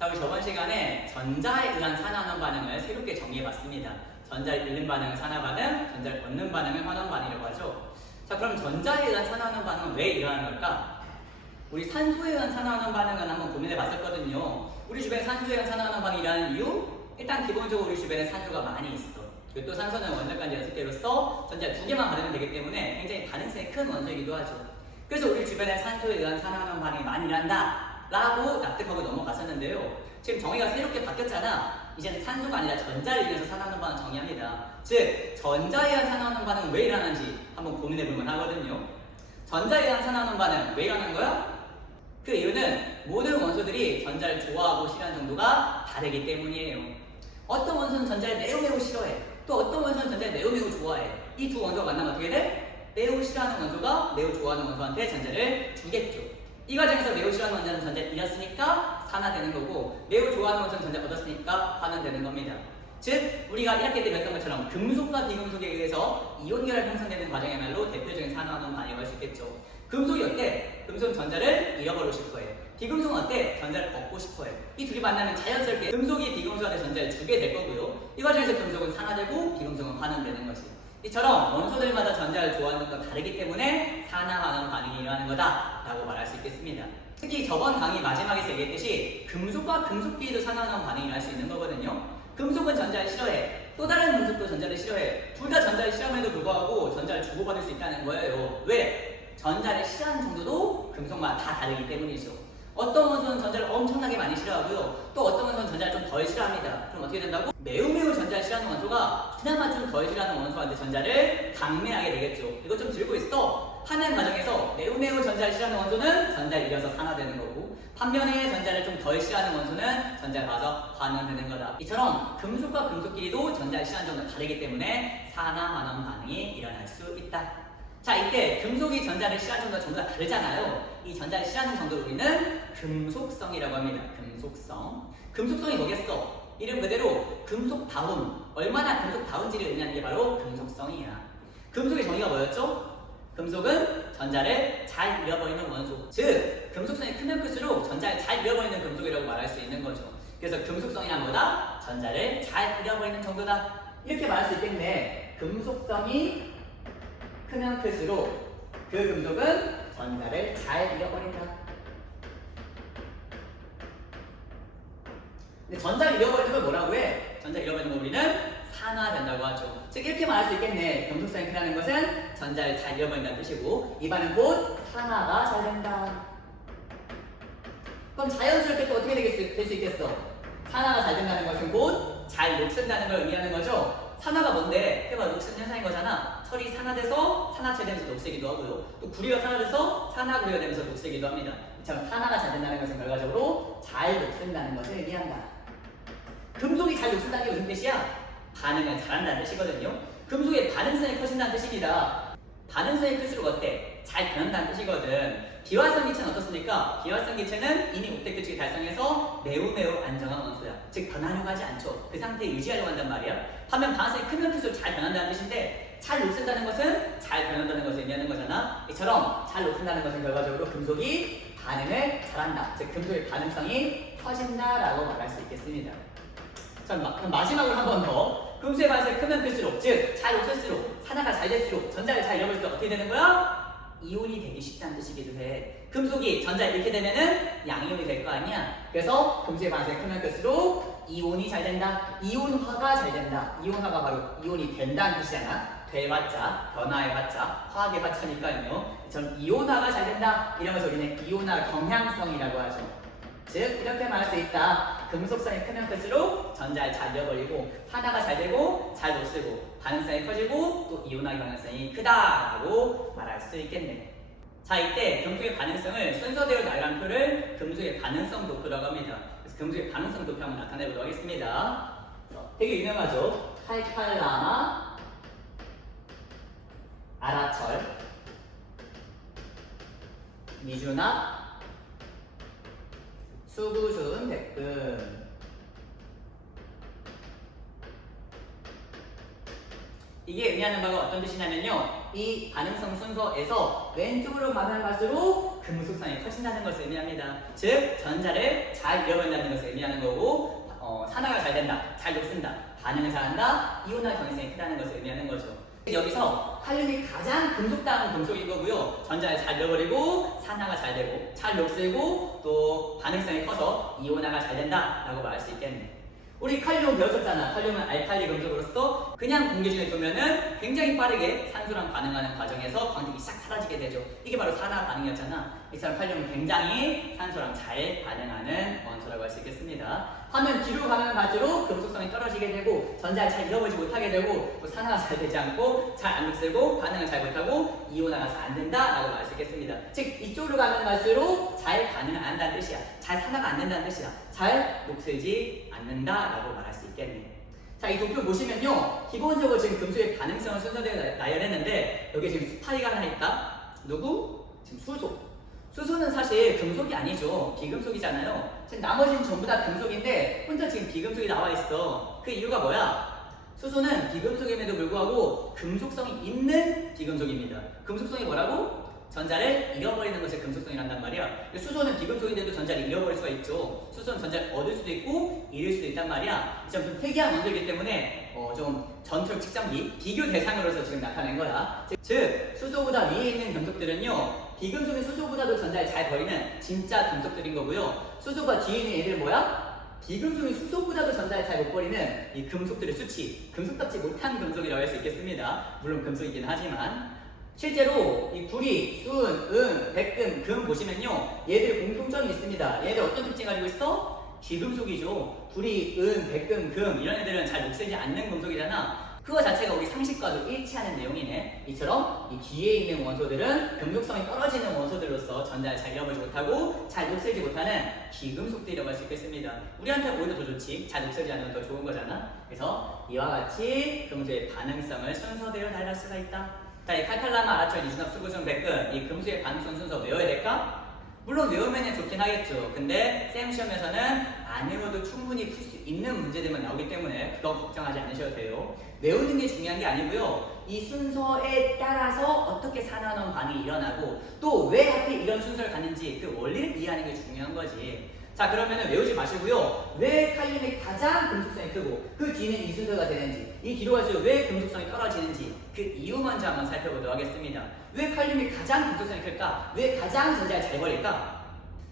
자, 우리 저번 시간에 전자에 의한 산화환원 반응을 새롭게 정리해봤습니다. 전자를 잃는 반응은 산화 반응, 전자를 얻는 반응은 환원 반응이라고 하죠. 자, 그럼 전자에 의한 산화환원 반응은 왜 일어나는 걸까? 우리 산소에 의한 산화환원 반응은 한번 고민해봤었거든요. 우리 주변에 산소에 의한 산화환원 반응이 일어나는 이유? 일단 기본적으로 우리 주변에 산소가 많이 있어. 그리고 또 산소는 원자간지 6개로서 전자 2개만 받으면 되기 때문에 굉장히 반응성이 큰 원소이기도 하죠. 그래서 우리 주변에 산소에 의한 산화환원 반응이 많이 일어난다 라고 납득하고 넘어갔었는데요. 지금 정의가 새롭게 바뀌었잖아. 이제는 산소가 아니라 전자를 이용해서 산화환원 반응 정의합니다. 즉, 전자에 의한 산화환원 반응은 왜 일어나는지 한번 고민해볼 만하거든요. 전자에 의한 산화환원 반응 왜 일어나는 거야? 그 이유는 모든 원소들이 전자를 좋아하고 싫어하는 정도가 다르기 때문이에요. 어떤 원소는 전자를 매우 싫어해. 또 어떤 원소는 전자를 매우 좋아해. 이 두 원소가 만나면 어떻게 돼? 매우 싫어하는 원소가 매우 좋아하는 원소한테 전자를 주겠죠. 이 과정에서 매우 싫어하는 원자는 전자를 잃었으니까 산화되는 거고, 매우 좋아하는 원소는 전자를 얻었으니까 환원되는 겁니다. 즉, 우리가 1학기 때 배웠던 것처럼 금속과 비금속에 의해서 이온결합 형성되는 과정이야말로 대표적인 산화환원 반응이라고 할 수 있겠죠. 금속이 어때? 금속은 전자를 잃어버리고 싶어해. 비금속은 어때? 전자를 얻고 싶어해. 이 둘이 만나면 자연스럽게 금속이 비금속한테 전자를 주게 될 거고요. 이 과정에서 금속은 산화되고 비금속은 환원되는 거지. 이처럼 원소들마다 전자를 좋아하는 것도 다르기 때문에 산화환원 반응이 일어나는 거다라고 말할 수 있겠습니다. 특히 저번 강의 마지막에서 얘기했듯이 금속과 금속끼리도 산화환원 반응이 일어날 수 있는 거거든요. 금속은 전자를 싫어해. 또 다른 금속도 전자를 싫어해. 둘 다 전자를 싫어함에도 불구하고 전자를 주고받을 수 있다는 거예요. 왜? 전자를 싫어하는 정도도 금속마다 다 다르기 때문이죠. 어떤 원소는 전자를 엄청나게 많이 싫어하고요. 또 어떤 원소는 전자를 좀 덜 싫어합니다. 그럼 어떻게 된다고? 매우 전자를 싫어하는 원소가 그나마 좀 덜 싫어하는 원소한테 전자를 강매하게 되겠죠. 이거 좀 들고 있어 하는 과정에서 매우 전자를 싫어하는 원소는 전자를 잃어서 산화되는 거고, 반면에 전자를 좀 덜 싫어하는 원소는 전자를 봐서 환원되는 거다. 이처럼 금속과 금속끼리도 전자를 싫어하는 정도가 다르기 때문에 산화환원 반응이 일어날 수 있다. 자, 이때 금속이 전자를 싫어하는 정도가 다르잖아요. 이 전자를 싫어하는 정도를 우리는 금속성이라고 합니다. 금속성. 금속성이 뭐겠어? 이름 그대로 금속다움. 얼마나 금속다운지를 의미하는 게 바로 금속성이야. 금속의 정의가 뭐였죠? 금속은 전자를 잘 잃어버리는 원소. 즉, 금속성이 크면 클수록 전자를 잘 잃어버리는 금속이라고 말할 수 있는 거죠. 그래서 금속성이란 뭐다? 전자를 잘 잃어버리는 정도다. 이렇게 말할 수 있겠네. 금속성이 크면 클수록 그 금속은 전자를 잘 잃어버린다. 근데 전자를 잃어버리는 걸 뭐라고 해? 전자를 잃어버리는 걸 우리는 산화된다고 하죠. 즉, 이렇게 말할 수 있겠네. 금속성이 크다는 것은 전자를 잘 잃어버린다는 뜻이고, 이 반은 곧 산화가 잘 된다. 그럼 자연스럽게 또 어떻게 될 수 있겠어? 산화가 잘 된다는 것은 곧 잘 녹슨다는 걸 의미하는 거죠. 산화가 뭔데? 해봐, 녹슨 현상인 거잖아. 철이 산화돼서 산화체되면서 녹색이기도 하고요. 또 구리가 산화돼서 산화구리가 되면서 녹색이기도 합니다. 이처럼 산화가 잘 된다는 것은 결과적으로 잘 녹슨다는 것을 의미한다. 금속이 잘 녹슨다는 게 무슨 뜻이야? 반응을 잘한다는 뜻이거든요. 금속의 반응성이 커진다는 뜻입니다. 반응성이 클수록 어때? 잘 변한다는 뜻이거든. 비활성 기체는 어떻습니까? 비활성 기체는 이미 목적 규칙을 달성해서 매우 안정한 원소야. 즉, 변하려고 하지 않죠. 그 상태에 유지하려고 한단 말이야. 반면 반응성이 크면 클수록 잘 변한다는 뜻인데, 잘 녹슨다는 것은 잘 변한다는 것을 의미하는 거잖아. 이처럼 잘 녹슨다는 것은 결과적으로 금속이 반응을 잘한다. 즉, 금속의 반응성이 커진다라고 말할 수 있겠습니다. 자, 그럼 마지막으로 한 번 더. 금속의 반응성이 크면 클수록, 즉, 잘 녹슬수록, 산화가 잘 될수록, 전자를 잘 잃어버릴수록 어떻게 되는 거야? 이온이 되기 쉽다는 뜻이기도 해. 금속이 전자를 잃게 되면은 양이온이 될 거 아니야. 그래서 금속의 반응성이 크면 클수록 이온이 잘 된다. 이온화가 잘 된다. 이온화가 바로 이온이 된다는 뜻이잖아. 돼봤자, 변화해봤자, 화학의 화자니까요. 전 이온화가 잘 된다. 이러면서 우리는 이온화 경향성이라고 하죠. 즉, 이렇게 말할 수 있다. 금속성이 크면 클수록 전자를 잘 잃어버리고, 산화가 잘 되고, 잘 녹슬고, 반응성이 커지고, 또 이온화 경향성이 크다라고 말할 수 있겠네. 자, 이때 금속의 반응성을 순서대로 나열한 표를 금속의 반응성 도표라고 합니다. 그래서 금속의 반응성 도표 한번 나타내보도록 하겠습니다. 되게 유명하죠. 칼칼라마, 아라철, 미주납, 수구순, 백금. 이게 의미하는 바가 어떤 뜻이냐면요, 이 반응성 순서에서 왼쪽으로 가면 갈수록 금속성이 커진다는 것을 의미합니다. 즉 전자를 잘 잃어버린다는 것을 의미하는 거고 산화가 잘 된다, 잘 녹슨다, 반응을 잘한다, 이온화 경향성이 크다는 것을 의미하는 거죠. 여기서 칼륨이 가장 금속다운 금속인 거고요. 전자를 잘 잃어버리고 산화가 잘 되고 잘 녹슬고 또 반응성이 커서 이온화가 잘 된다라고 말할 수 있겠네. 우리 칼륨 배웠었잖아. 칼륨은 알칼리 금속으로서 그냥 공기 중에 두면은 굉장히 빠르게 산소랑 반응하는 과정에서 광택이 싹 사라지게 되죠. 이게 바로 산화 반응이었잖아. 이처럼 칼륨은 굉장히 산소랑 잘 반응하는 원소라고 할 수 있겠습니다. 화면 뒤로 가면 갈수록 금속성이 떨어지게 되고 전자를 잘 잃어버리지 못하게 되고 또 산화가 잘 되지 않고 잘 안 녹슬고 반응을 잘 못하고 이온화가 잘 안 된다라고 말할 수 있겠습니다. 즉 이쪽으로 가면 갈수록 잘 반응을 안 한다는 뜻이야. 잘 산화가 안 된다는 뜻이야. 잘 녹슬지 않는다라고 말할 수 있겠네. 자, 이 도표 보시면요. 기본적으로 지금 금속의 반응성을 순서대로 나열했는데 여기 지금 스파이가 하나 있다. 누구? 지금 수소. 수소는 사실 금속이 아니죠. 비금속이잖아요. 지금 나머지는 전부 다 금속인데 혼자 지금 비금속이 나와 있어. 그 이유가 뭐야? 수소는 비금속임에도 불구하고 금속성이 있는 비금속입니다. 금속성이 뭐라고? 전자를 잃어버리는 것을 금속성이란단 말이야. 수소는 비금속인데도 전자를 잃어버릴 수가 있죠. 수소는 전자를 얻을 수도 있고 잃을 수도 있단 말이야. 좀 특이한 원소이기 때문에 좀 전투력 측정기 비교 대상으로서 지금 나타낸 거야. 즉 수소보다 위에 있는 금속들은요, 비금속인 수소보다도 전자를 잘 버리는 진짜 금속들인 거고요. 수소가 뒤에 있는 얘들은 뭐야? 비금속인 수소보다도 전자를 잘 못 버리는 이 금속들의 수치, 금속답지 못한 금속이라고 할 수 있겠습니다. 물론 금속이긴 하지만 실제로 이 구리, 순, 은, 백금, 금 보시면요, 얘들 공통점이 있습니다. 얘들 어떤 특징 가지고 있어? 비금속이죠. 구리, 은, 백금, 금 이런 애들은 잘 녹슬지 않는 금속이잖아. 그거 자체가 우리 상식과도 일치하는 내용이네. 이처럼 이 뒤에 있는 원소들은 금속성이 떨어지는 원소들로서 전자를 잘 잃어버리지 못하고 잘 녹슬지 못하는 비금속들이라고 할 수 있겠습니다. 우리한테 오히려 더 좋지. 잘 녹슬지 않으면 더 좋은 거잖아. 그래서 이와 같이 금속의 반응성을 순서대로 나열할 수가 있다. 자, 이 칼칼라마, 아라철, 이중합, 수구성, 백금 이 금속의 반응성 순서 외워야 될까? 물론 외우면 좋긴 하겠죠. 근데 쌤 시험에서는 안 외워도 충분히 풀 수 있는 문제들만 나오기 때문에 그거 걱정하지 않으셔도 돼요. 외우는 게 중요한 게 아니고요. 이 순서에 따라서 어떻게 산화원 반응이 일어나고 또 왜 하필 이런 순서를 갖는지 그 원리를 이해하는 게 중요한 거지. 자, 그러면은 외우지 마시고요. 왜 칼륨이 가장 금속성이 크고 그 뒤는 이 순서가 되는지, 이 뒤로 갈수록 왜 금속성이 떨어지는지 그 이유 먼저 한번 살펴보도록 하겠습니다. 왜 칼륨이 가장 금속성이 클까? 왜 가장 전자를 잘 버릴까?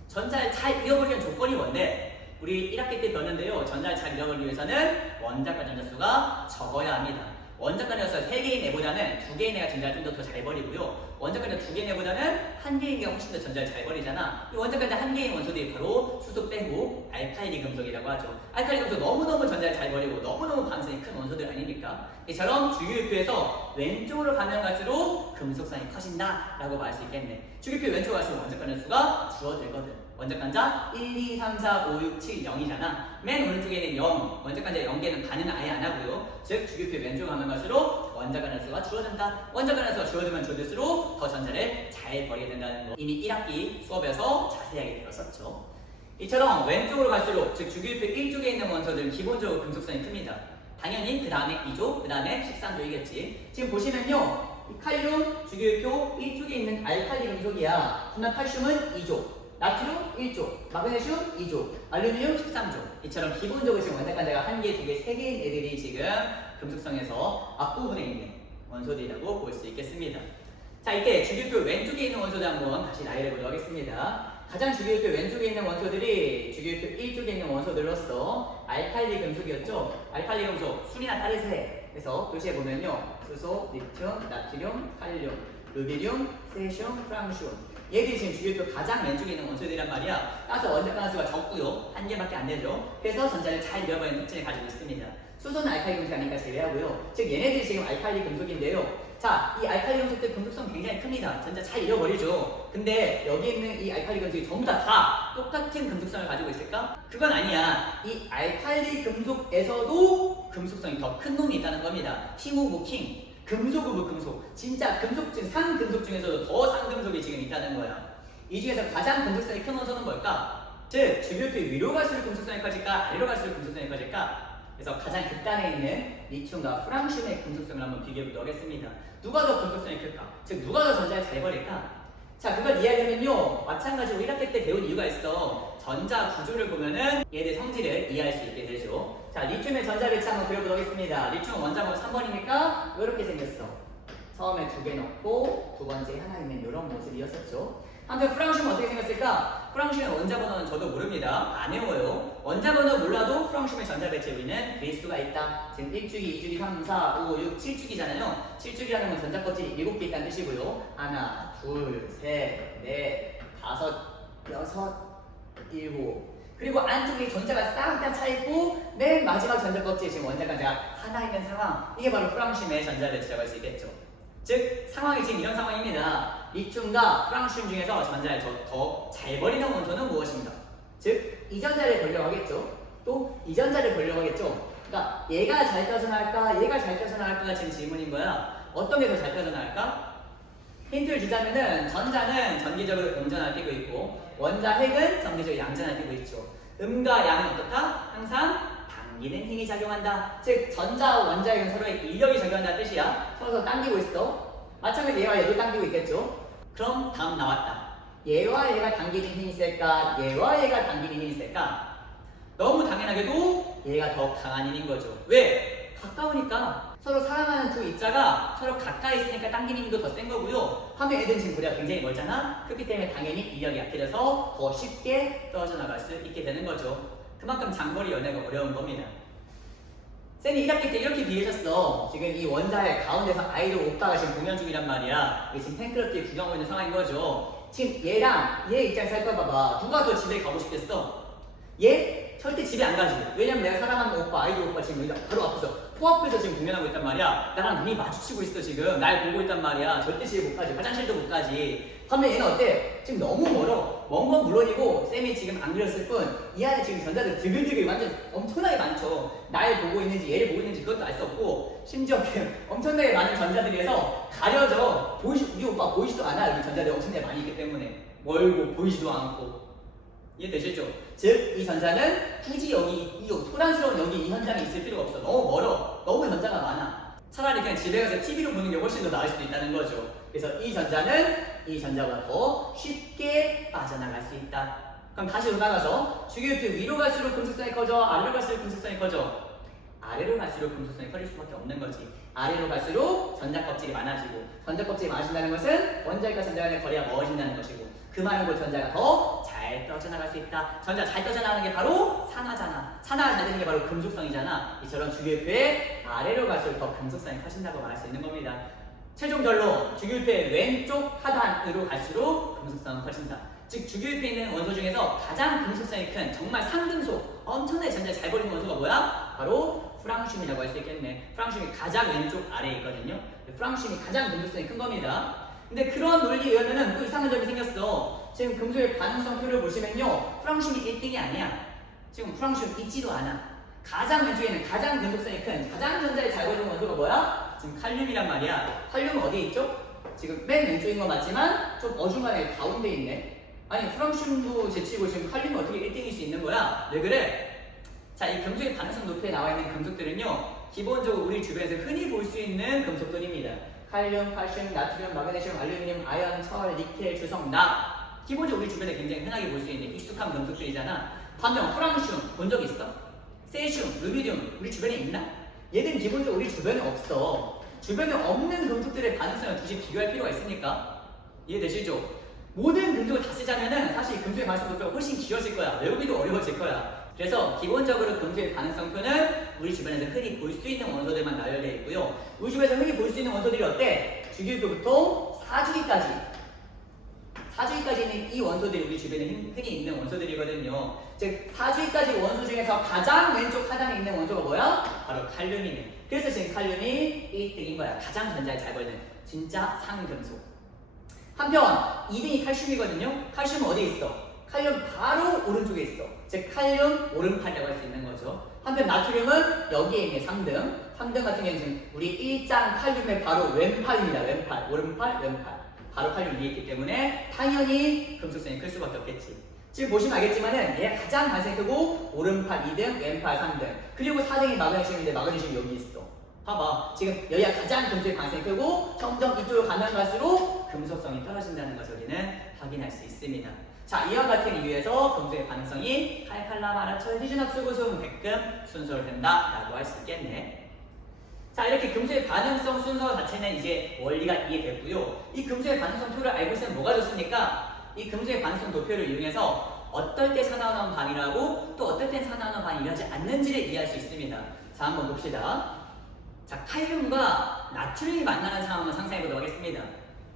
전자를 잘 잃어버리는 조건이 뭔데? 우리 1학기 때 배웠는데요. 전자를 잘 잃어버리기 위해서는 원자과 전자 수가 적어야 합니다. 원자과 전자 수가 3개인 애보다는 2개인 애가 전자를 좀 더 잘 버리고요. 원자과 전자 2개인 애보다는 1개인 애가 훨씬 더 전자를 잘 버리잖아. 이 원자과 전자 1개인 원소들이 바로 수소 빼고 알칼리 금속이라고 하죠. 알칼리 금속 너무너무 전자를 잘 버리고 너무너무 반응성이 큰 원소들 아닙니까? 이처럼 주기율표에서 왼쪽으로 가면 갈수록 금속성이 커진다 라고 말할 수 있겠네. 주기율표 왼쪽 갈수록 원자과 전자 수가 줄어들거든. 원자간자 1, 2, 3, 4, 5, 6, 7, 0이잖아. 맨 오른쪽에는 0, 원자간자 0개는 반응을 아예 안 하고요. 즉 주기표 왼쪽 가면 갈수록 원자간자 수가 줄어든다. 원자간자 수가 줄어들면 줄어들수록 더 전자를 잘 버리게 된다는 거 이미 1학기 수업에서 자세하게 배웠었죠. 이처럼 왼쪽으로 갈수록 즉 주기율표 1쪽에 있는 원소들은 기본적으로 금속성이 큽니다. 당연히 그 다음에 2조, 그 다음에 13조이겠지. 지금 보시면요, 이 칼륨 주기율표 1쪽에 있는 알칼리 금속이야. 그러면 칼슘은 2조. 나트륨 1조, 마그네슘 2조, 알루미늄 13조. 이처럼 기본적으로 지금 원자간자가 1개, 2개, 3개인 애들이 지금 금속성에서 앞부분에 있는 원소들이라고 볼 수 있겠습니다. 자, 이때 주기율표 왼쪽에 있는 원소들 한번 다시 나열해 보도록 하겠습니다. 가장 주기율표 왼쪽에 있는 원소들이 주기율표 1쪽에 있는 원소들로서 알칼리 금속이었죠. 알칼리 금속 순이나 따르세. 그래서 표시해 보면요, 수소, 리튬, 나트륨, 칼륨, 루비륨, 세슘, 프랑슘. 얘들이 지금 주기율표 가장 왼쪽에 있는 원소들이란 말이야. 따라서 원자간화 수가 적고요. 1개밖에 안 되죠. 그래서 전자를 잘 잃어버리는 특징을 가지고 있습니다. 수소는 알칼리 금속이 아니니까 제외하고요. 즉 얘네들이 지금 알칼리 금속인데요. 자, 이 알칼리 금속들 금속성 굉장히 큽니다. 전자 잘 잃어버리죠. 근데 여기 있는 이 알칼리 금속이 전부 다 똑같은 금속성을 가지고 있을까? 그건 아니야. 이 알칼리 금속에서도 금속성이 더 큰 놈이 있다는 겁니다. 킹 오브 킹. 금속 오브 금속. 진짜 금속 중 상금속 중에서도 더 상금속이 지금 있다는 거야. 이 중에서 가장 금속성이 큰 원소는 뭘까? 즉 주기율표 위로 갈수록 금속성이 커질까? 아래로 갈수록 금속성이 커질까? 그래서 가장 극단에 있는 리튬과 프랑슘의 금속성을 한번 비교해 보도록 하겠습니다. 누가 더 금속성이 클까? 즉 누가 더 전자를 잘 버릴까? 자, 그걸 이해하려면요, 마찬가지로 1학기 때 배운 이유가 있어. 전자 구조를 보면은 얘의 성질을 이해할 수 있게 되죠. 자, 리튬의 전자 배치 한번 그려보도록 하겠습니다. 리튬은 원자번호 3번이니까 이렇게 생겼어. 처음에 2개 넣고 두 번째 하나 있는 이런 모습이었었죠. 한편 프랑시움은 어떻게 생겼을까? 프랑시움의 원자번호는 저도 모릅니다. 안 외워요. 원자번호 몰라도 프랑시움의 전자 배치에 우리는 그릴 수가 있다. 지금 1주기, 2주기, 3, 4, 5, 6, 7주기잖아요. 7주기라는 건 전자 껍질이 7개 있다는 뜻이고요. 하나, 둘, 셋, 넷, 다섯, 여섯, 일곱. 그리고 안쪽에 전자가 싹 다 차있고 맨 마지막 전자 껍질에 지금 원자가 하나 있는 상황. 이게 바로 프랑시움의 전자 배치라고 할 수 있겠죠. 즉 상황이 지금 이런 상황입니다. 리튬과 프랑시움 중에서 전자를 더 잘 버리는 원소는 무엇인가? 즉 이전자를 버리려고 하겠죠. 또 이전자를 버리려고 하겠죠. 그러니까 얘가 잘 떠져나갈까? 얘가 잘 떠져나갈까가 지금 질문인 거야. 어떤 게 더 잘 떠져나갈까? 힌트를 주자면은 전자는 전기적으로 음전을 띄고 있고 원자 핵은 전기적으로 양전을 띄고 있죠. 음과 양은 어떻다? 항상 당기는 힘이 작용한다. 즉 전자와 원자핵은 서로의 인력이 작용한다는 뜻이야. 서로 당기고 있어. 마찬가지로 얘와 얘도 당기고 있겠죠. 그럼 다음 나왔다. 얘와 얘가 당기는 힘이 셀까? 얘와 얘가 당기는 힘이 셀까? 너무 당연하게도 얘가 더 강한 힘인 거죠. 왜? 가까우니까. 서로 사랑하는 두 입자가 서로 가까이 있으니까 당기는 힘도 더 센 거고요. 화면 애들 지금 거리가 굉장히 멀잖아. 그렇기 때문에 당연히 인력이 약해져서 더 쉽게 떨어져 나갈 수 있게 되는 거죠. 그만큼 장거리 연애가 어려운 겁니다. 쌤이 1학기 때 이렇게 비유하셨어. 지금 이 원자의 가운데서 아이돌 오빠가 지금 공연 중이란 말이야. 이게 지금 팬클럽들이 구경하고 있는 상황인 거죠. 지금 얘랑 얘 입장에서 할 거 봐봐. 누가 더 집에 가고 싶겠어? 얘 절대 집에 안 가지. 왜냐면 내가 사랑하는 오빠, 아이돌 오빠 지금 여기가 바로 앞에서 코앞에서 지금 공연하고 있단 말이야. 나랑 눈이 마주치고 있어 지금. 날 보고 있단 말이야. 절대 집에 못 가지. 화장실도 못 가지. 반면 얘는 어때? 지금 너무 멀어. 먼 건 물론이고 쌤이 지금 안 그렸을 뿐 이 안에 지금 전자들 드글드글 완전 엄청나게 많죠. 날 보고 있는지 얘를 보고 있는지 그것도 알 수 없고 심지어 그 엄청나게 많은 전자들에서 가려져. 우리 오빠 보이지도 않아. 여기 전자들이 엄청나게 많이 있기 때문에 멀고 보이지도 않고. 이해되시죠? 즉, 이 전자는 굳이 여기 이 소란스러운 여기 이 현장에 있을 필요가 없어. 너무 멀어. 너무 전자가 많아. 차라리 그냥 집에 가서 TV로 보는 게 훨씬 더 나을 수도 있다는 거죠. 그래서 이 전자는 이 전자보다 더 쉽게 빠져나갈 수 있다. 그럼 다시 돌아가서 주기율표 위로 갈수록 금속성이 커져, 아래로 갈수록 금속성이 커져. 아래로 갈수록 금속성이 커질 수밖에 없는 거지. 아래로 갈수록 전자 껍질이 많아지고, 전자 껍질이 많아진다는 것은 원자핵과 전자 간의 거리가 멀어진다는 것이고, 그 말은 곧 전자가 더 잘 떠져나갈 수 있다. 전자 잘 떠져나가는 게 바로 산화잖아. 산화가 잘 되는 게 바로 금속성이잖아. 이처럼 주기율표의 아래로 갈수록 더 금속성이 커진다고 말할 수 있는 겁니다. 최종 결론, 주기율표의 왼쪽 하단으로 갈수록 금속성은 커진다. 즉 주기율표에 있는 원소 중에서 가장 금속성이 큰 정말 상금속, 엄청나게 전자를 잘 버리는 원소가 뭐야? 바로 프랑시움이라고 할 수 있겠네. 프랑시움이 가장 왼쪽 아래에 있거든요. 프랑시움이 가장 금속성이 큰 겁니다. 근데 그런 논리에 의하면 또 이상한 점이 생겼어. 지금 금속의 반응성표를 보시면요, 프랑시움이 1등이 아니야. 지금 프랑시움 있지도 않아. 가장 왼쪽에는 가장 금속성이 큰, 가장 전자를 잘 버리는 원소가 뭐야? 지금 칼륨이란 말이야. 칼륨은 어디에 있죠? 지금 맨 왼쪽인 건 맞지만 좀 어중간에 가운데 있네. 아니 프랑시움도 제치고 지금 칼륨이 어떻게 1등일 수 있는 거야? 왜 그래? 자, 이 금속의 반응성 노트에 나와 있는 금속들은요, 기본적으로 우리 주변에서 흔히 볼 수 있는 금속들입니다. 칼륨, 칼슘, 나트륨, 마그네슘, 알루미늄, 아연, 철, 니켈, 주성, 납. 기본적으로 우리 주변에 굉장히 흔하게 볼 수 있는 익숙한 금속들이잖아. 반면 프랑시움 본 적 있어? 세슘, 루비듐 우리 주변에 있나? 얘들은 기본적으로 우리 주변에 없어. 주변에 없는 금속들의 반응성을 굳이 비교할 필요가 있습니까? 이해되시죠? 모든 금속을 다 쓰자면은 사실 금속의 반응성 도표가 훨씬 길어질 거야. 외우기도 어려워질 거야. 그래서 기본적으로 금속의 반응성표는 우리 주변에서 흔히 볼 수 있는 원소들만 나열되어 있고요. 우리 주변에서 흔히 볼 수 있는 원소들이 어때? 주기율표부터 4주기까지. 4주기까지 있는 이 원소들이 우리 주변에 흔히 있는 원소들이거든요. 즉 4주기까지 원소 중에서 가장 왼쪽 하단에 있는 원소가 뭐야? 바로 칼륨이네. 그래서 지금 칼륨이 1등인 거야. 가장 전자를 잘 버리는 진짜 상금속. 한편 2등이 칼슘이거든요. 칼슘은 어디에 있어? 칼륨 바로 오른쪽에 있어. 즉 칼륨 오른팔이라고 할 수 있는 거죠. 한편 나트륨은 여기에 있는 3등. 3등 같은 경우는 지금 우리 1장 칼륨의 바로 왼팔입니다. 왼팔, 오른팔, 왼팔. 바로 칼륨 위에 있기 때문에 당연히 금속성이 클 수밖에 없겠지. 지금 보시면 알겠지만은 얘가 가장 반응성이 크고 오른팔 2등, 왼팔 3등. 그리고 4등이 마그네슘인데 마그네슘이 여기 있어. 봐봐. 지금 여기가 가장 금속의 반응성이 크고 점점 이쪽으로 가면 갈수록 금속성이 떨어진다는 것을 우리는 확인할 수 있습니다. 자, 이와 같은 이유에서 금속의 반응성이 칼칼라 마라철 희준합수고소음 백금 순서로 된다라고 할 수 있겠네. 자, 이렇게 금속의 반응성 순서 자체는 이제 원리가 이해됐고요. 이 금속의 반응성 표를 알고 있으면 뭐가 좋습니까? 이 금속의 반응성 도표를 이용해서 어떨 때 산화하는 반이라고 또 어떨 때 산화하는 반이 일어나지 않는지를 이해할 수 있습니다. 자, 한번 봅시다. 자, 칼륨과 나트륨이 만나는 상황을 상상해 보도록 하겠습니다.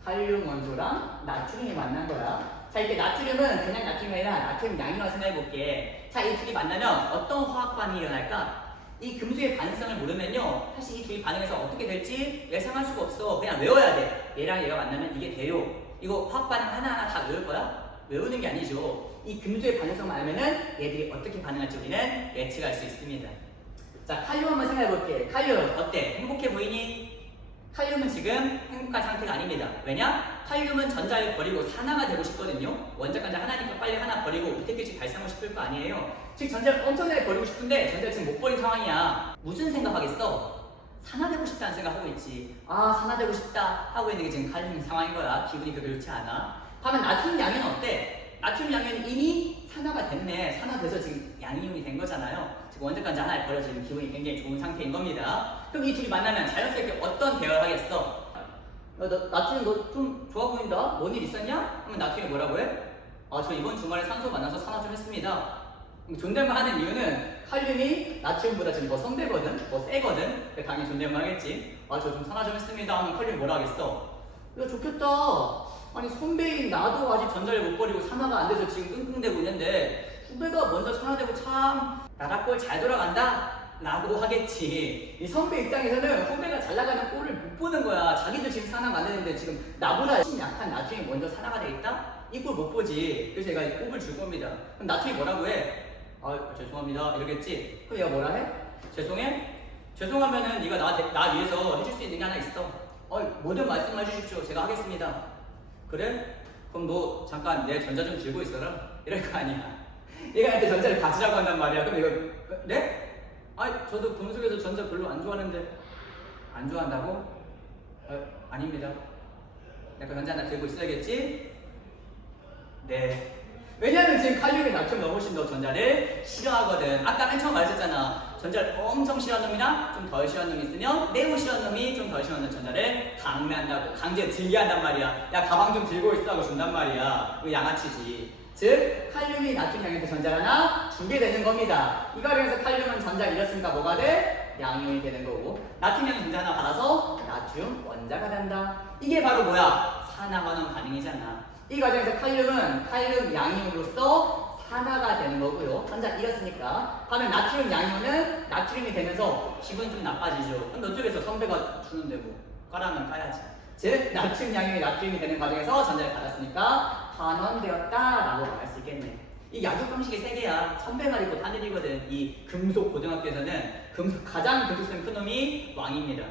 칼륨 원소랑 나트륨이 만난 거야. 자, 이렇게 나트륨은 그냥 나트륨이 아니라 나트륨 양이라고 생각해 볼게. 자, 이 둘이 만나면 어떤 화학 반응이 일어날까? 이 금속의 반응성을 모르면요, 사실 이 둘이 반응해서 어떻게 될지 예상할 수가 없어. 그냥 외워야 돼. 얘랑 얘가 만나면 이게 돼요. 이거 화학 반응 하나하나 다 외울 거야? 외우는 게 아니죠. 이 금속의 반응성만 알면은 얘들이 어떻게 반응할지 우리는 예측할 수 있습니다. 자, 칼륨 한번 생각해 볼게. 칼륨 어때? 행복해 보이니? 칼륨은 지금 행복한 상태가 아닙니다. 왜냐? 칼륨은 전자를 버리고 산화가 되고 싶거든요. 원자간자 하나니까 빨리 하나 버리고 밑에 끝이 발생하고 싶을 거 아니에요. 즉 전자를 엄청나게 버리고 싶은데 전자를 지금 못 버린 상황이야. 무슨 생각하겠어? 산화되고 싶다는 생각하고 있지. 아, 산화되고 싶다 하고 있는 게 지금 칼륨 상황인 거야. 기분이 그렇게 좋지 않아. 하면 나트륨 양이는 어때? 나트륨 양이는 이미 산화가 됐네. 산화돼서 지금 양이온이 된 거잖아요. 지금 원자간자 하나에 버려지는 기분이 굉장히 좋은 상태인 겁니다. 그럼 이 둘이 만나면 자연스럽게 어떤 대화를 하겠어? 나트륨 너 좀 좋아 보인다? 뭔 일 있었냐? 하면 나트륨이 뭐라고 해? 아, 저 이번 주말에 산소 만나서 산화 좀 했습니다. 존댓말 하는 이유는 칼륨이 나트륨보다 지금 더 선배거든? 더 세거든? 당연히 존댓말 하겠지. 아, 저 좀 산화 좀 했습니다 하면 칼륨이 뭐라 하겠어? 야, 좋겠다. 아니, 선배인 나도 아직 전자를 못 버리고 산화가 안 돼서 지금 끙끙대고 있는데 후배가 먼저 산화되고 참 나라꼴 잘 돌아간다? 라고 하겠지. 이 선배 입장에서는 후배가 잘 나가는 꼴을 못 보는 거야. 자기도 지금 산화가 안 되는데 지금 나보다 훨씬 약한 나트륨이 먼저 산화가 돼 있다? 이 꼴 못 보지. 그래서 얘가 이 꼴을 줄 겁니다. 그럼 나트륨이 뭐라고 해? 아, 죄송합니다. 이러겠지? 그럼 얘가 뭐라 해? 죄송해? 죄송하면은 네가 나 위해서 해줄 수 있는 게 하나 있어. 뭐든 말씀해 주십시오. 제가 하겠습니다. 그래? 그럼 너 잠깐 내 전자 좀 들고 있어라. 이럴 거 아니야. 얘가 나한테 전자를 가지라고 한단 말이야. 그럼 이거 네? 저도 금속에서 전자 별로 안 좋아하는데. 안 좋아한다고? 아닙니다. 내가 전자 하나 들고 있어야겠지? 네. 왜냐면 지금 칼륨이 나트륨 훨씬 더 전자를 싫어하거든. 아까 맨 처음 말했잖아. 전자를 엄청 싫어하는 놈이랑 좀 덜 싫어하는 놈이 있으면 매우 싫어하는 놈이 좀 덜 싫어하는 전자를 강매한다고. 강제 들게 한단 말이야. 야, 가방 좀 들고 있으라고 준단 말이야. 이거 양아치지. 즉, 칼륨이 나트륨 양이한테 전자를 하나 주게 되는 겁니다. 이거를 해서 칼륨은 전자를 잃었으니까 뭐가 돼? 양이온이 되는 거고, 나트륨 양이 전자 하나 받아서 나트륨 원자가 된다. 이게 바로 뭐야? 산화환원 반응이잖아. 이 과정에서 칼륨은 칼륨 양이온으로서 산화가 되는 거고요. 전자 잃었으니까. 반면 나트륨 양이온은 나트륨이 되면서 기분이 좀 나빠지죠. 그럼 너쪽에서 선배가 주는데 뭐 까라면 까야지. 즉, 나트륨 양이온이 나트륨이 되는 과정에서 전자를 받았으니까 환원되었다라고 말할 수 있겠네. 이 약육 방식이 세 개야. 선배 말이고 하늘이거든. 이 금속 고등학교에서는 가장 금속성이 큰 놈이 왕입니다.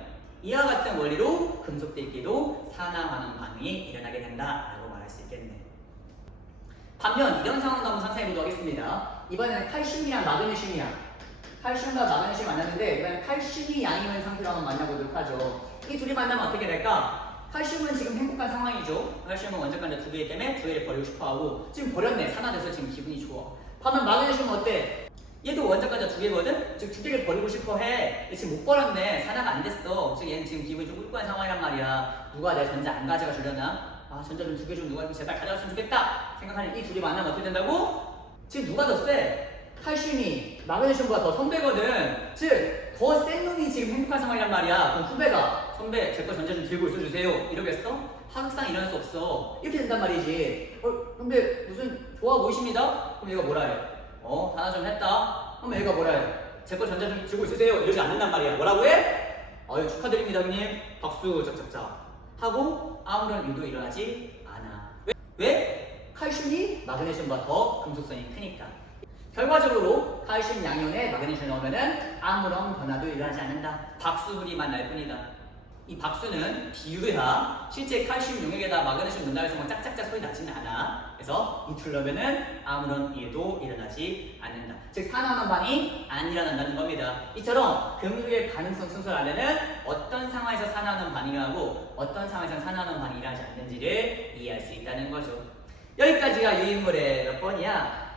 이와 같은 원리로 금속들끼리도 산화환원 반응이 일어나게 된다라고 말할 수 있겠네. 반면 이런 상황도 한번 상상해 보도록 하겠습니다. 이번에는 칼슘이랑 마그네슘이야. 칼슘과 마그네슘이 만났는데 이번엔 칼슘이 양이온 상태로 한번 만나보도록 하죠. 이 둘이 만나면 어떻게 될까? 칼슘은 지금 행복한 상황이죠. 칼슘은 원자간자 두 개이기 때문에 두 개를 버리고 싶어하고 지금 버렸네. 산화돼서 지금 기분이 좋아. 반면 마그네슘은 어때? 얘도 원자간자 두 개거든? 즉 두 개를 버리고 싶어해. 지금 못 버렸네. 산화가 안 됐어. 즉 얘는 지금 기분이 좀 꿀꿀한 상황이란 말이야. 누가 내 전자 안 가져가 주려나? 아, 전자 좀 두 개 좀 누가 좀 제발 가져갔으면 좋겠다 생각하는 이 둘이 만나면 어떻게 된다고? 지금 누가 더 세? 칼슘이 마그네슘보다 더 선배거든. 즉 더 센 놈이 지금 행복한 상황이란 말이야. 그럼 후배가 선배 제 거 전자 좀 들고 있어주세요 이러겠어? 하극상 일어날 수 없어. 이렇게 된단 말이지. 선배 무슨 좋아 보이십니다? 그럼 얘가 뭐라 해? 하나 좀 했다. 그럼 얘가 뭐라 해? 제 거 전자 좀 들고 있으세요 이러지 않는단 말이야. 뭐라고 해? 축하드립니다 형님. 박수 짝짝짝 하고 아무런 일도 일어나지 않아. 왜? 칼슘이 마그네슘보다 더 금속성이 크니까. 결과적으로 칼슘 양이온에 마그네슘을 넣으면 아무런 변화도 일어나지 않는다. 박수 소리만 날 뿐이다. 이 박수는 비유야. 실제 칼슘 용액에다 마그네슘 넣는다 해서 막 짝짝짝 소리 나지는 않아. 그래서 이 둘 넣으면 아무런 일도 일어나지 않는다. 즉 산화환원 반이 안 일어난다는 겁니다. 이처럼 금속의 반응성 순서 안에는 어떤 상황에서 산화하는 반응이 하고 어떤 상황에서 산화하는 반응이 일어나지 않는지를 이해할 수 있다는 거죠. 여기까지가 유인물의 몇 번이야?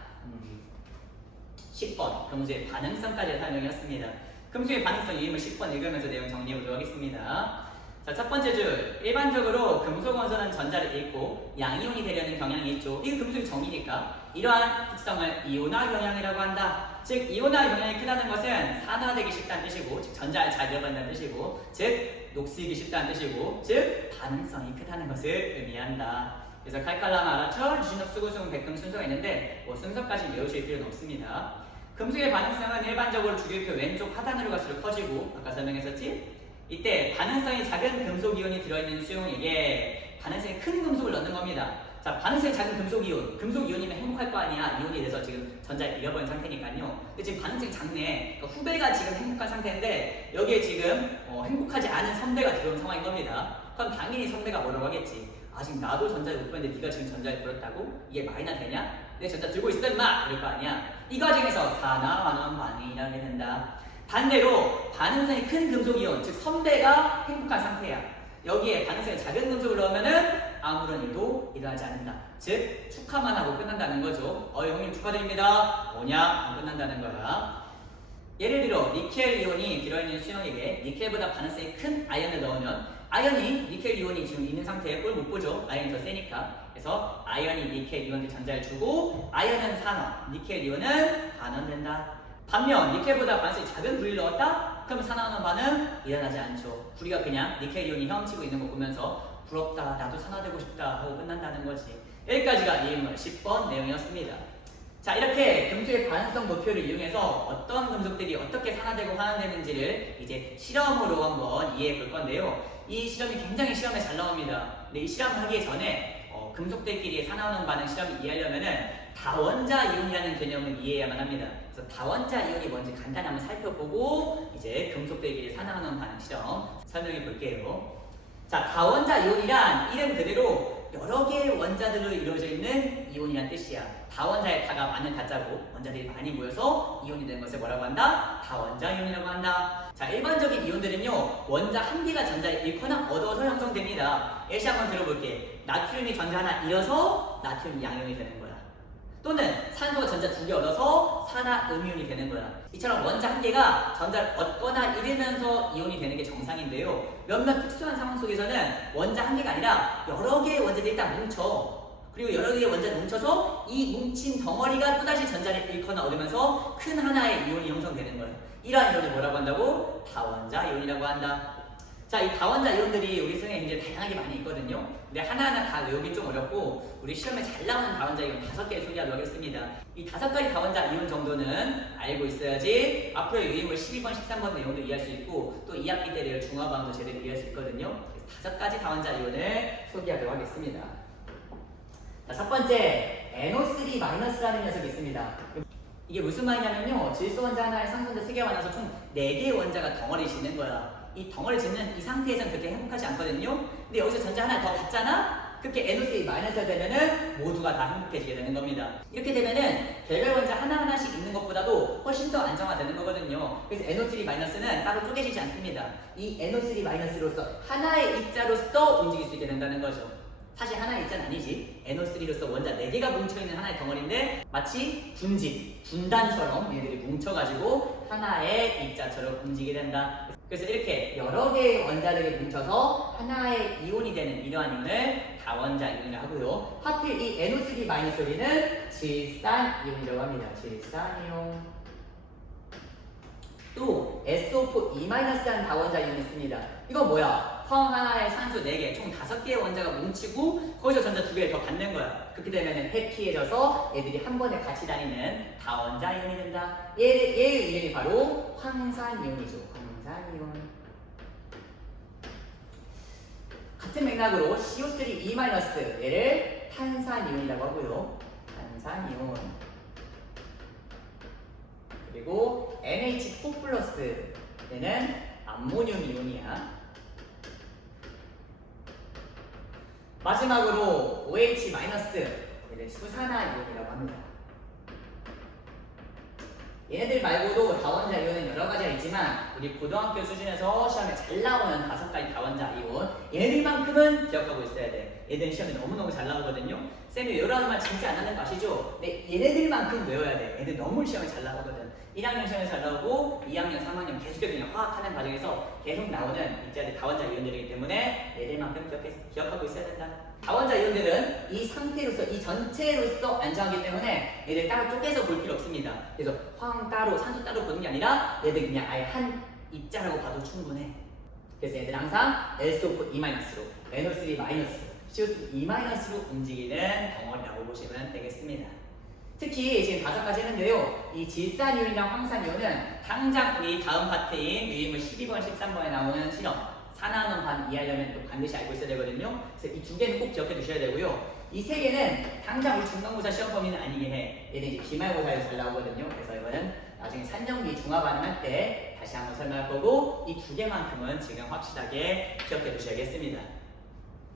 10번. 금속의 반응성까지 설명이었습니다. 금속의 반응성 유인물 10번 읽으면서 내용 정리해 보도록 하겠습니다. 자, 첫 번째 줄. 일반적으로 금속 원소는 전자를 잃고 양이온이 되려는 경향이 있죠. 이게 금속의 정의니까 이러한 특성을 이온화 경향이라고 한다. 즉 이온화 경향이 크다는 것은 산화되기 쉽다는 뜻이고, 즉 전자를 잘 잃어버린다는 뜻이고, 즉 녹슬기 쉽다는 뜻이고, 즉 반응성이 크다는 것을 의미한다. 그래서 칼칼람, 알아철, 유진옥, 수고수용, 백금 순서가 있는데 뭐 순서까지 외우실 필요는 없습니다. 금속의 반응성은 일반적으로 주기율표 왼쪽 하단으로 갈수록 커지고, 아까 설명했었지? 이때 반응성이 작은 금속 이온이 들어있는 수용액에 반응성이 큰 금속을 넣는 겁니다. 자, 반응성이 작은 금속 이온이면 행복할 거 아니야. 이온이 돼서 지금 전자를 잃어버린 상태니까요. 근데 지금 반응성이 작네. 그러니까 후배가 지금 행복한 상태인데 여기에 지금 행복하지 않은 선배가 들어온 상황인 겁니다. 그럼 당연히 선배가 뭐라고 하겠지. 아직 나도 전자를 못 버렸는데 네가 지금 전자를 버렸다고? 이게 말이나 되냐? 내 전자 들고 있어 임마! 이럴 거 아니야. 이 과정에서 산화환원 반응이라고 된다. 반대로 반응성이 큰 금속이온, 즉 선배가 행복한 상태야. 여기에 반응성이 작은 금속을 넣으면은 아무런 일도 일어나지 않는다. 즉 축하만 하고 끝난다는 거죠. 형님 축하드립니다. 뭐냐? 안 끝난다는 거야. 예를 들어 니켈 이온이 들어있는 수용액에 니켈보다 반응성이 큰 아연을 넣으면 아연이 니켈 이온이 지금 있는 상태에 꼴 못 보죠. 아연이 더 세니까. 그래서 아연이 니켈 이온한테 전자를 주고 아연은 산화, 니켈 이온은 반원된다. 반면 니켈보다 반응성이 작은 구리를 넣었다? 그럼 산화하는 반응 일어나지 않죠. 구리가 그냥 니켈 이온이 헤엄치고 있는 거 보면서 부럽다, 나도 산화되고 싶다 하고 끝난다는 거지. 여기까지가 이인물 10번 내용이었습니다. 자, 이렇게 금속의 반응성 도표를 이용해서 어떤 금속들이 어떻게 산화되고 환원되는지를 이제 실험으로 한번 이해해 볼 건데요. 이 실험이 굉장히 시험에 잘 나옵니다. 근데 이 실험을 하기 전에 금속들끼리의 산화환원 반응 실험을 이해하려면은 다원자 이온이라는 개념을 이해해야만 합니다. 그래서 다원자 이온이 뭔지 간단히 한번 살펴보고 이제 금속들끼리 산화환원 반응 실험 설명해 볼게요. 자, 다원자 이온이란 이름 그대로 여러 개의 원자들로 이루어져 있는 이온이란 뜻이야. 다원자의 다가 많은 다자고 원자들이 많이 모여서 이온이 되는 것을 뭐라고 한다? 다원자 이온이라고 한다. 자, 일반적인 이온들은요 원자 한 개가 전자를 잃거나 얻어서 형성됩니다. 예시 한번 들어볼게. 나트륨이 전자 하나 잃어서 나트륨 양이온이 되는 거야. 또는 산소가 전자 두 개 얻어서 산화 음이온이 되는 거야. 이처럼 원자 한 개가 전자를 얻거나 잃으면서 이온이 되는 게 정상인데요. 몇몇 특수한 상황 속에서는 원자 한 개가 아니라 여러 개의 원자들이 일단 뭉쳐. 그리고 여러 개의 원자를 뭉쳐서 이 뭉친 덩어리가 또다시 전자를 잃거나 얻으면서 큰 하나의 이온이 형성되는 거야. 이러한 이온을 뭐라고 한다고? 다원자 이온이라고 한다. 자, 이 다원자 이온들이 우리 수능에 굉장히 다양하게 많이 있거든요. 근데 하나하나 다 외우기 좀 어렵고 우리 시험에 잘 나오는 다원자 이온 5개를 소개하도록 하겠습니다. 이 5가지 다원자 이온 정도는 알고 있어야지 앞으로 유인물 12번, 13번 내용도 이해할 수 있고 또 2학기 때 내일 중화방도 제대로 이해할 수 있거든요. 그래서 5가지 다원자 이온을 소개하도록 하겠습니다. 자, 첫 번째 NO3-라는 녀석이 있습니다. 이게 무슨 말이냐면요, 질소 원자 하나에 산소 원자 3개가 만나서 총 4개의 원자가 덩어리 짓는 거야. 이 덩어리 짓는 이 상태에서는 그렇게 행복하지 않거든요. 근데 여기서 전자 하나 더 받잖아? 그렇게 NO3- 되면은 모두가 다 행복해지게 되는 겁니다. 이렇게 되면은 개별 원자 하나하나씩 있는 것보다도 훨씬 더 안정화되는 거거든요. 그래서 NO3-는 따로 쪼개지지 않습니다. 이 NO3-로서 하나의 입자로서 움직일 수 있게 된다는 거죠. 사실 하나의 입자는 아니지. NO3로서 원자 4개가 뭉쳐있는 하나의 덩어리인데 마치 분단처럼 얘들이 뭉쳐가지고 하나의 입자처럼 움직이게 된다. 그래서 이렇게 여러 개의 원자들이 뭉쳐서 하나의 이온이 되는 이러한 이온을 다원자 이온이라고 하고요. 하필 이 NO3-는 질산 이온이라고 합니다. 질산 이온. 또 SO4E-라는 다원자 이온이 있습니다. 이건 뭐야? 펑 하나에 산소 4개, 총 5개의 원자가 뭉치고 거기서 전자 2개를 더 받는 거야. 그렇게 되면 해피해져서 얘들이 한 번에 같이 다니는 다원자 이온이 된다. 얘의 이름이 바로 황산 이온이죠. 황산 이온. 같은 맥락으로 CO3E- 얘를 탄산 이온이라고 하고요. 탄산 이온. 그리고 NH4+ 얘는 암모늄 이온이야. 마지막으로 OH- 얘를 수산화 이온이라고 합니다. 얘네들 말고도 다원자 이온은 여러 가지가 있지만 우리 고등학교 수준에서 시험에 잘 나오는 5가지 다원자 이온 얘네들만큼은 기억하고 있어야 돼. 얘들은 시험에 너무너무 잘 나오거든요. 쌤이 외우라는 말 진짜 안 하는 거 아시죠? 근데 얘네들만큼 외워야 돼. 얘들 너무 시험에 잘 나오거든. 1학년 시험에 잘 나오고 2학년, 3학년 계속해서 그냥 화학하는 과정에서 계속 나오는 이제 다원자 이온들이기 때문에 얘들만큼 기억하고 있어야 된다. 다원자 이온들은 이 상태로서, 이 전체로서 안정하기 때문에 얘들 따로 쪼개서 볼 필요 없습니다. 그래서 화학 따로, 산소 따로 보는 게 아니라 얘들 그냥 아예 한 입자라고 봐도 충분해. 그래서 얘들 항상 SO4 E-로, NO3 마이너스로, CO2 E-로 움직이는 덩어리라고 보시면 되겠습니다. 특히 지금 5가지 했는데요. 이 질산이온이랑 황산이온은 당장 우리 다음 파트인 유인물 12번, 13번에 나오는 실험 산화하는 반 이해하려면 또 반드시 알고 있어야 되거든요. 그래서 이 2개는 꼭 기억해 두셔야 되고요. 이 3개는 당장 우리 중간고사 시험 범위는 아니긴 해. 얘는 이제 기말고사에서 잘 나오거든요. 그래서 이거는 나중에 산정비 중화 반응할 때 다시 한번 설명할 거고 이 2개만큼은 지금 확실하게 기억해 두셔야겠습니다.